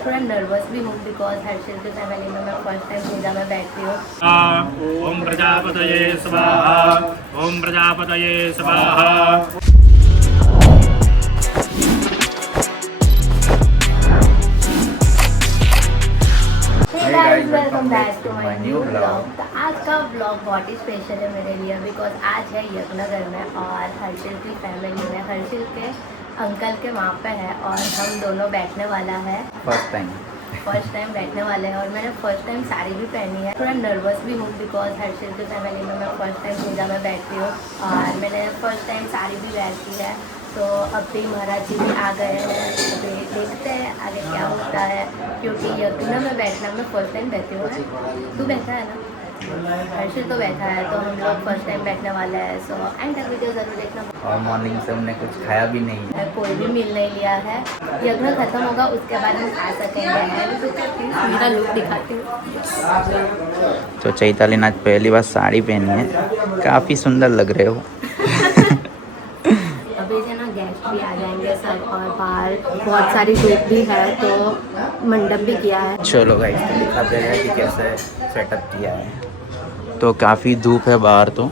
थोड़ा नर्वस भी हूँ बिकॉज हर्षिल की फैमिली में मैं फर्स्ट टाइम पूजा में बैठती हूँ। ओम प्रजापतये स्वाहा। ओम प्रजापतये स्वाहा। Hey guys, welcome back to my new vlog। तो आज का vlog बहुत ही स्पेशल है मेरे लिए बिकॉज आज है यज्ञनगर में और हर्षिल की फैमिली में हर्षिल के अंकल के वहाँ पे है और हम दोनों बैठने वाला है फर्स्ट टाइम बैठने वाले हैं। और मैंने फर्स्ट टाइम साड़ी भी पहनी है। थोड़ा नर्वस भी हूँ बिकॉज हर्षिल की फैमिली में मैं फर्स्ट टाइम पूजा में बैठती हूँ और मैंने फर्स्ट टाइम साड़ी भी वेयर की है। तो अभी महाराज जी भी आ गए हैं, अभी देखते हैं आगे क्या होता है क्योंकि यज्ञ में बैठना मैं फर्स्ट टाइम बैठी हूँ। तू बैठा है ना, हर्षिल तो बैठा है, तो हम लोग फर्स्ट टाइम बैठने वाले हैं। सो एंड तक वीडियो ज़रूर देखना। और मॉर्निंग से हमने कुछ खाया भी नहीं है, कोई भी मील नहीं लिया है। यज्ञ खत्म होगा उसके बाद हम खा सकेंगे। मेरा लुक दिखाती हूँ। तो चैताली ने आज पहली बार साड़ी पहनी है, काफ़ी सुंदर लग रहे हो। अभी से ना गेस्ट भी आ जाएंगे सब और बाहर बहुत सारी धूप भी है तो मंडप भी किया है। चलो गाइस तो दिखाते हैं कि कैसे सेटअप किया है। तो काफ़ी धूप है बाहर तो,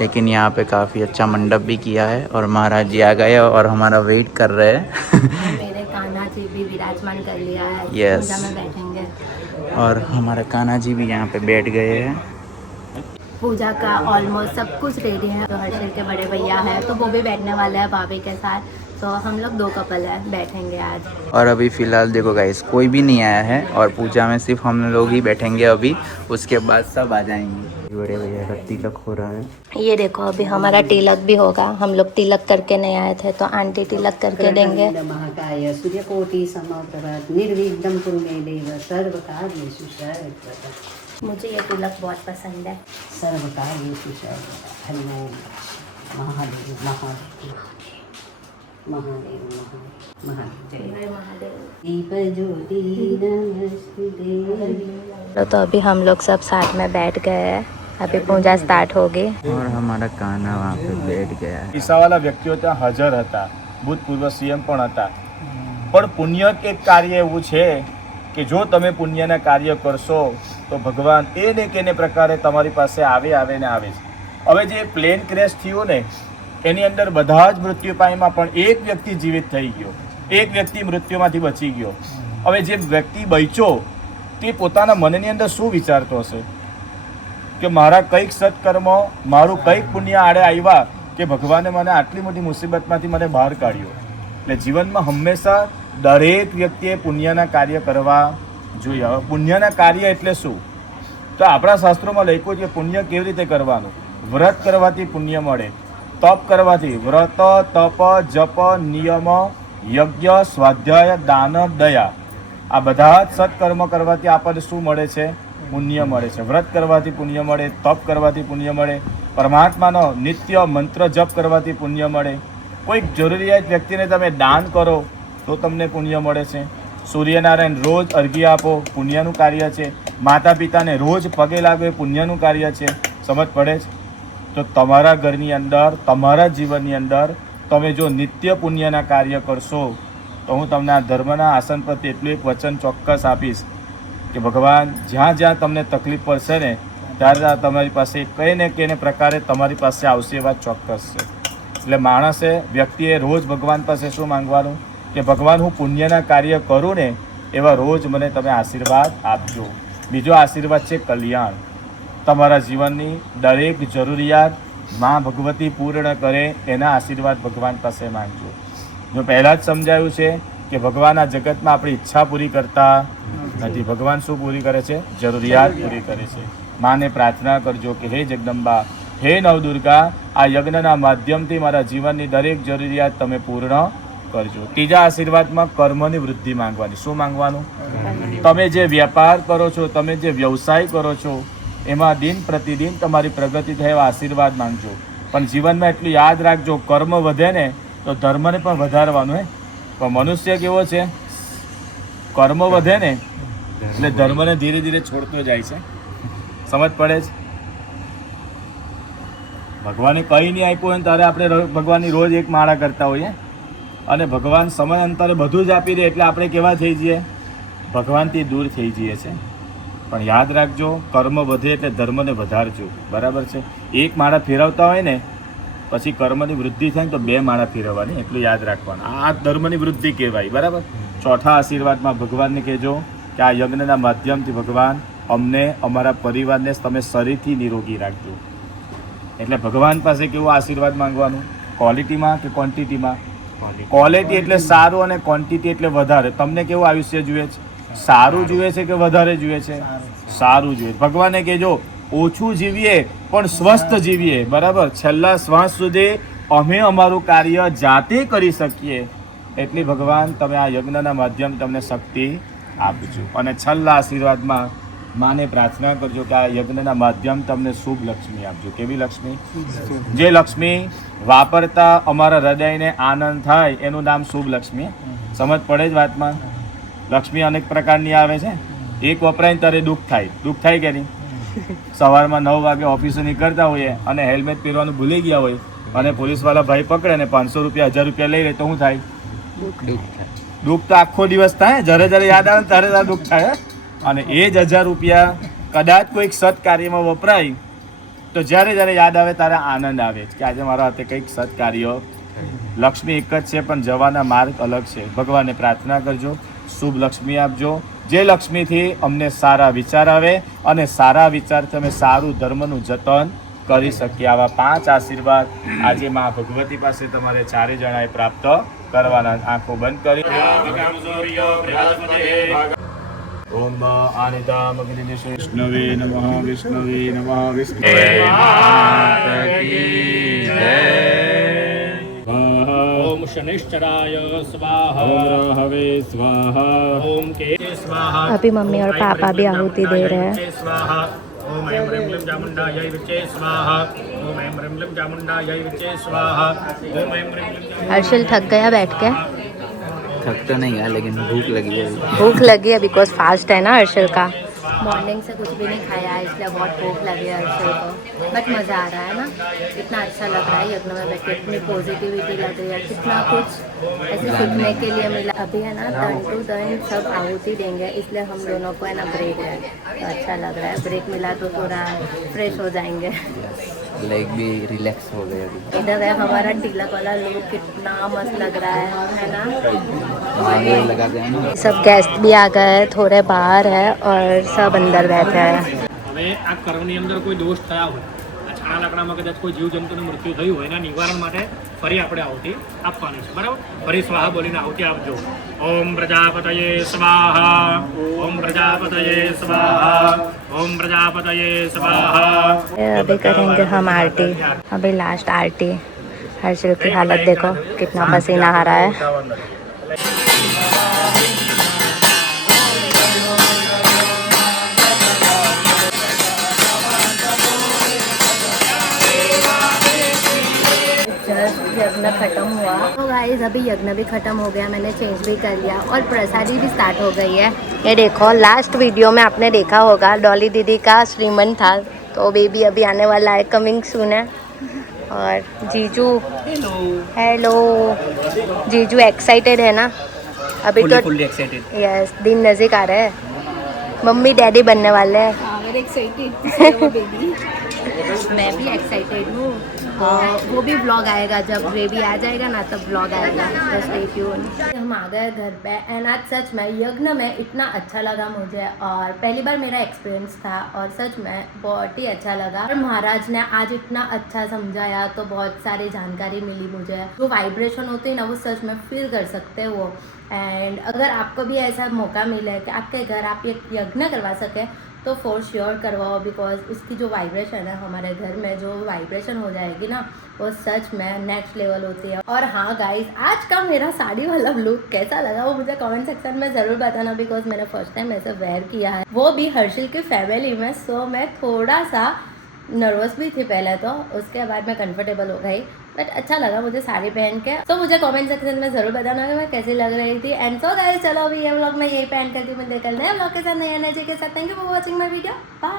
लेकिन यहाँ पे काफ़ी अच्छा मंडप भी किया है और महाराज जी आ गए और हमारा वेट कर रहे हैं। मेरे कान्हा जी भी विराजमान कर लिया है। Yes। पूजा में बैठेंगे और हमारे कान्हा जी भी यहाँ पे बैठ गए हैं। पूजा का ऑलमोस्ट सब कुछ रेडी है। तो हर्षिल के बड़े भैया है तो वो भी बैठने वाले हैं भाभी के साथ। तो हम लोग 2 कपल है बैठेंगे आज। और अभी फ़िलहाल देखो गाइस कोई भी नहीं आया है और पूजा में सिर्फ हम लोग ही बैठेंगे अभी, उसके बाद सब आ जाएंगे। बड़े भैया का तिलक हो रहा है। ये देखो अभी हमारा तिलक भी होगा। हम लोग तिलक करके नहीं आए थे तो आंटी तिलक करके देंगे। महाकाय सूर्यकोटि समप्रभ निर्विघ्नं कुरु मे देव सर्वकार्येषु सर्वदा। मुझे ये तिलक बहुत पसंद है। सर्वकार्येषु सर्वदा। हरि ओम महादेव महादेव महादेव महादेव जय महादेव। दीप ज्योति नमस्ते। तो अभी हम लोग सब साथ में बैठ गए हैं। अभी पूजा स्टार्ट होगी और हमारा कान्हा वहाँ पे बैठ गया है। પૈસાવાળા વ્યક્તિઓ ત્યાં હાજર હતા, ભૂતપૂર્વ સીએમ પણ હતા. પણ પુણ્ય એક કાર્ય એવું છે કે જો તમે પુણ્યના કાર્ય કરશો તો ભગવાન એને કેને પ્રકારે તમારી પાસે આવે ને આવે છે. હવે જે પ્લેન ક્રેશ થયું ને એની અંદર બધા જ મૃત્યુ પામ્યા પણ એક વ્યક્તિ જીવિત થઈ ગયો, એક વ્યક્તિ મૃત્યુમાંથી બચી ગયો. હવે જે વ્યક્તિ બચ્યો તે પોતાના મનની અંદર શું વિચારતો હશે કે મારા કંઈક સત્કર્મો, મારું કંઈક પુણ્ય આડે આવ્યા કે ભગવાને મને આટલી મોટી મુસીબતમાંથી મને બહાર કાઢ્યો. એટલે જીવનમાં હંમેશા દરેક વ્યક્તિએ પુણ્યના કાર્ય કરવા જોઈએ. હવે પુણ્યના કાર્ય એટલે શું? તો આપણા શાસ્ત્રોમાં લખ્યું છે પુણ્ય કેવી રીતે કરવાનું. વ્રત કરવાથી પુણ્ય મળે, તપ કરવાથી, વ્રત તપ જપ નિયમ યજ્ઞ સ્વાધ્યાય દાન દયા, આ બધા જ સત્કર્મ કરવાથી આપણને શું મળે છે? પુણ્ય મળે છે. વ્રત કરવાથી પુણ્ય મળે, તપ કરવાથી પુણ્ય મળે, પરમાત્માનો નિત્ય મંત્ર જપ કરવાથી પુણ્ય મળે. કોઈક જરૂરિયાત વ્યક્તિને તમે દાન કરો તો તમને પુણ્ય મળે છે. સૂર્યનારાયણ રોજ અર્ઘ્ય આપો, પુણ્યનું કાર્ય છે. માતા પિતાને રોજ પગે લાગો એ પુણ્યનું કાર્ય છે. સમજ પડે છે? તો તમારા ઘરની અંદર, તમારા જીવનની અંદર તમે જો નિત્ય પુણ્યના કાર્ય કરશો તો હું તમને આ ધર્મના આસન પર એટલું એક વચન ચોક્કસ આપીશ કે ભગવાન જ્યાં જ્યાં તમને તકલીફ પડશે ને ત્યારે તમારી પાસે કંઈ ને કંઈ પ્રકારે તમારી પાસે આવશે એ વાત ચોક્કસ છે. એટલે માણસે, વ્યક્તિએ રોજ ભગવાન પાસે શું માંગવાનું કે ભગવાન હું પુણ્યના કાર્ય કરું ને એવા રોજ મને તમે આશીર્વાદ આપજો. બીજો આશીર્વાદ છે કલ્યાણ. તમારા જીવનની દરેક જરૂરિયાત માં ભગવતી પૂર્ણ કરે એના આશીર્વાદ ભગવાન પાસે માંગજો. જો પહેલાં જ સમજાયું છે કે ભગવાન આ જગતમાં આપણી ઈચ્છા પૂરી કરતા નથી. ભગવાન શું પૂરી કરે છે? જરૂરિયાત પૂરી કરે છે. માને પ્રાર્થના કરજો કે હે જગદંબા, હે નવદુર્ગા, આ યજ્ઞના માધ્યમથી મારા જીવનની દરેક જરૂરિયાત તમે પૂર્ણ કરજો. ત્રીજા આશીર્વાદમાં કર્મની વૃદ્ધિ માંગવાની. શું માંગવાનું? તમે જે વ્યાપાર કરો છો, તમે જે વ્યવસાય કરો છો એમાં દિન પ્રતિદિન તમારી પ્રગતિ થાય એવા આશીર્વાદ માંગજો. પણ જીવનમાં એટલું યાદ રાખજો, કર્મ વધે ને તો ધર્મને પણ વધારવાનું હે. પણ મનુષ્ય કેવો છે? કર્મ વધે ને એટલે ધર્મને ધીરે ધીરે છોડતો જાય છે. સમજ પડે છે? ભગવાને કંઈ નહીં આપ્યું હોય ને ત્યારે આપણે ભગવાનની રોજ એક માળા કરતા હોઈએ. અને ભગવાન સમયાંતરે બધું જ આપી દે એટલે આપણે કેવા થઈ જઈએ? ભગવાનથી દૂર થઈ જઈએ છે. પણ યાદ રાખજો, કર્મ વધે એટલે ધર્મને વધારજો. બરાબર છે? એક માળા ફેરવતા હોય ને પછી કર્મની વૃદ્ધિ થાય ને તો 2 માળા ફેરવવાની, એટલું યાદ રાખવાનું. આ ધર્મની વૃદ્ધિ કહેવાય. બરાબર? ચોથા આશીર્વાદમાં ભગવાનને કહેજો કે આ યજ્ઞના માધ્યમથી ભગવાન અમને, અમારા પરિવારને તમે શરીરથી નિરોગી રાખજો. એટલે ભગવાન પાસે કેવો આશીર્વાદ માંગવાનું? ક્વોલિટીમાં કે ક્વોન્ટિટીમાં? ક્વોલિટી એટલે સારું અને ક્વોન્ટિટી એટલે વધારે. તમને કેવું આયુષ્ય જોઈએ છે? સારું જોઈએ છે કે વધારે જોઈએ છે? સારું જોઈએ. ભગવાને કહેજો ઓછું જીવીએ પણ સ્વસ્થ જીવીએ. બરાબર? છેલ્લા શ્વાસ સુધી અમે અમારું કાર્ય જાતે કરી શકીએ એટલી ભગવાન તમે આ યજ્ઞના માધ્યમ તમને શક્તિ આપજો. અને છેલ્લા આશીર્વાદમાં માને પ્રાર્થના કરજો કે આ યજ્ઞના માધ્યમ તમને શુભ લક્ષ્મી આપજો. કેવી લક્ષ્મી? જે લક્ષ્મી વાપરતા અમારા હૃદયને આનંદ થાય એનું નામ શુભ લક્ષ્મી. સમજ પડે જ વાતમાં? લક્ષ્મી અનેક પ્રકારની આવે છે. એક વપરાય ને ત્યારે દુઃખ થાય. દુઃખ થાય કે નહીં? સવારમાં 9 વાગે ઓફિસે નીકળતા હોઈએ અને હેલ્મેટ પહેરવાનું ભૂલી ગયા હોય અને પોલીસવાળા ભાઈ પકડે ને 500 રૂપિયા 1000 રૂપિયા લઈ લે તો શું થાય? દુઃખ તો આખો દિવસ થાય. જ્યારે જ્યારે યાદ આવે ત્યારે દુઃખ થાય. અને એ જ 1000 રૂપિયા કદાચ કોઈક સત્કાર્યમાં વપરાય તો જ્યારે જ્યારે યાદ આવે ત્યારે આનંદ આવે કે આજે મારા હાથે કંઈક સત્કાર્ય. લક્ષ્મી એક જ છે પણ જવાના માર્ગ અલગ છે. ભગવાનને પ્રાર્થના કરજો શુભ લક્ષ્મી આપજો. જે લક્ષ્મીથી અમને સારા વિચાર આવે અને સારા વિચારથી અમે સારું ધર્મનું જતન કરી શકીએ. આવા 5 આશીર્વાદ આજે મા ભગવતી પાસે તમારે 4 જણાએ પ્રાપ્ત કરવાના. આંખો બંધ કરી ઓમ આનિતામ વિષ્ણવે નમઃ વિષ્ણવે નમઃ વિષ્ણવે ओम शनिश्चराय स्वाहा ओम हवे स्वाहा ओम के स्वाहा अभी मम्मी और पापा भी आहुति दे रहे हैं. स्वाहा ओम ऐं ह्रीं क्लीं चामुण्डायै विचे स्वाहा ओम ऐं ह्रीं क्लीं चामुण्डायै विचे स्वाहा ओम ऐं ह्रीं क्लीं हर्षल थक गया बैठ के? थक तो नहीं गया लेकिन भूख लगी है. भूख लगी है बिकॉज फास्ट है ना हर्षल का. मॉर्निंग से कुछ भी नहीं खाया है इसलिए बहुत भूख लगी है हर्षल को. बट मज़ा आ रहा है ना, इतना अच्छा लग रहा है यज्ञ में बैठ के, इतनी पॉजिटिविटी लग रही है, कितना कुछ ऐसे सीखने के लिए मिला. अभी है ना टर्न टू टर्न सब आहुति देंगे इसलिए हम दोनों को है ना ब्रेक है तो अच्छा लग रहा है. ब्रेक मिला तो थोड़ा फ्रेश हो जाएंगे. लेग भी रिलैक्स हो गए अभी. इधर है हमारा तिलक वाला लुक, कितना मस्त लग रहा है ना. हाँ, लगा गया ना. सब गेस्ट भी आ गए हैं, थोड़े बाहर है और सब अंदर बैठे हैं. હવે આ કર્મની અંદર કોઈ દોષ થયા હોય, આ છાણા લાકડામાં કદાચ કોઈ જીવજંતુનું મૃત્યુ થયું હોય એના નિવારણ માટે ફરી આપણે આહુતિ આપવાની છે. બરાબર? ફરી સ્વાહા બોલીને આહુતિ આપજો. ઓમ પ્રજાપતયે સ્વાહા ઓમ પ્રજાપતયે સ્વાહા ओम प्रजापतये स्वाहा. अभी करेंगे हम आरती. अभी लास्ट आरती. हर्षल की हालत देखो, कितना पसीना आ रहा है. यज्ञ खत्म हुआ तो गाइस अभी यज्ञ भी खत्म हो गया. मैंने चेंज भी कर लिया और प्रसादी भी स्टार्ट हो गई है. ये देखो लास्ट वीडियो में आपने देखा होगा डॉली दीदी का श्रीमंत था तो बेबी अभी आने वाला है, कमिंग सून है. और जीजू हेलो जीजू एक्साइटेड है ना अभी? तो फुल्ली एक्साइटेड. यस, दिन नज़दीक आ रहे हैं. मम्मी डैडी बनने वाले हैं. मैं भी एक्साइटेड हूँ. वो भी व्लॉग आएगा जब बेबी आ जाएगा ना तब व्लॉग आएगा, तो स्टे ट्यून. हम आ गए घर पे एंड आज सच में यज्ञ में इतना अच्छा लगा मुझे और पहली बार मेरा एक्सपीरियंस था और सच में बहुत ही अच्छा लगा. और महाराज ने आज इतना अच्छा समझाया तो बहुत सारी जानकारी मिली मुझे. जो वाइब्रेशन होती है ना वो सच में फील कर सकते हो. एंड अगर आपको भी ऐसा मौका मिले कि आपके घर आप ये यज्ञ करवा सके तो फॉर श्योर करवाओ बिकॉज उसकी जो वाइब्रेशन है हमारे घर में जो वाइब्रेशन हो जाएगी ना वो सच में नेक्स्ट लेवल होती है. और हाँ गाइस आज का मेरा साड़ी वाला लुक कैसा लगा वो मुझे कमेंट सेक्शन में ज़रूर बताना बिकॉज मैंने फर्स्ट टाइम ऐसे वेयर किया है वो भी हर्षल की फैमिली में. सो मैं थोड़ा सा नर्वस भी थी पहले तो, उसके बाद मैं कंफर्टेबल हो गई. बट अच्छा लगा मुझे साड़ी पहन के. तो मुझे कमेंट सेक्शन में ज़रूर बताना कि मैं कैसी लग रही थी. एंड सो गाइस चलो अभी ये व्लॉग मैं यही पहन करती हूँ. मैं देखकर नए व्लॉग के साथ नई एनर्जी के साथ. Thank you for watching my video. Bye.